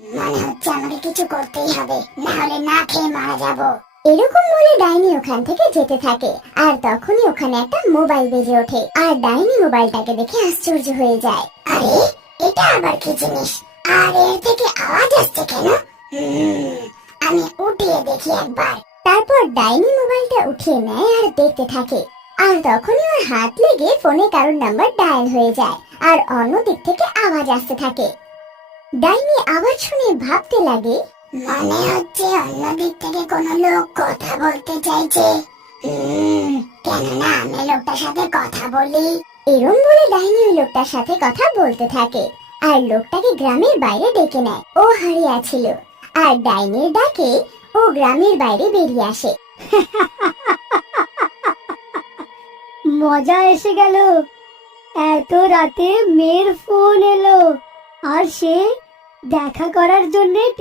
মনে হচ্ছে আমাকে কিছু করতেই হবে, না হলে না খেয়ে মারা যাব। এরকম বলে ডাইনি ওখান থেকে যেতে থাকে। আর তখনই ওখানে একটা মোবাইল বেজে ওঠে। আর ডাইনি মোবাইলটাকে দেখে আশ্চর্য হয়ে যায়। আরে এটা আবার কি জিনিস, আর এর থেকে আওয়াজ আসছে কেন? আমি উঠিয়ে দেখি একবার। তারপর ডাইনি মোবাইলটা উঠিয়ে নেয় আর দেখতে থাকে। আর তখনই ওর হাত লেগে ফোনে কারোর নাম্বার ডায়াল হয়ে যায়। আর অন্য দিক থেকে আওয়াজ আসতে থাকে। ডাইনি আওয়াজ শুনে ভাবতে লাগে, মনে হচ্ছে অন্য দিক থেকে কোনো লোক কথা বলতে চাইছে। কেননা আমি লোকটার সাথে কথা বলি। এরম বলে ডাইনি ওই লোকটার সাথে কথা বলতে থাকে। আর লোকটাকে গ্রামের বাইরে ডেকে নেয়। ও হারিয়ে ছিল। আর ডাইনির ডাকে ও গ্রামের বাইরে বেরিয়ে আসে। মজা এসে গেল। এত রাতে মেয়ের ফোন এলো আর সে দেখা করার জন্য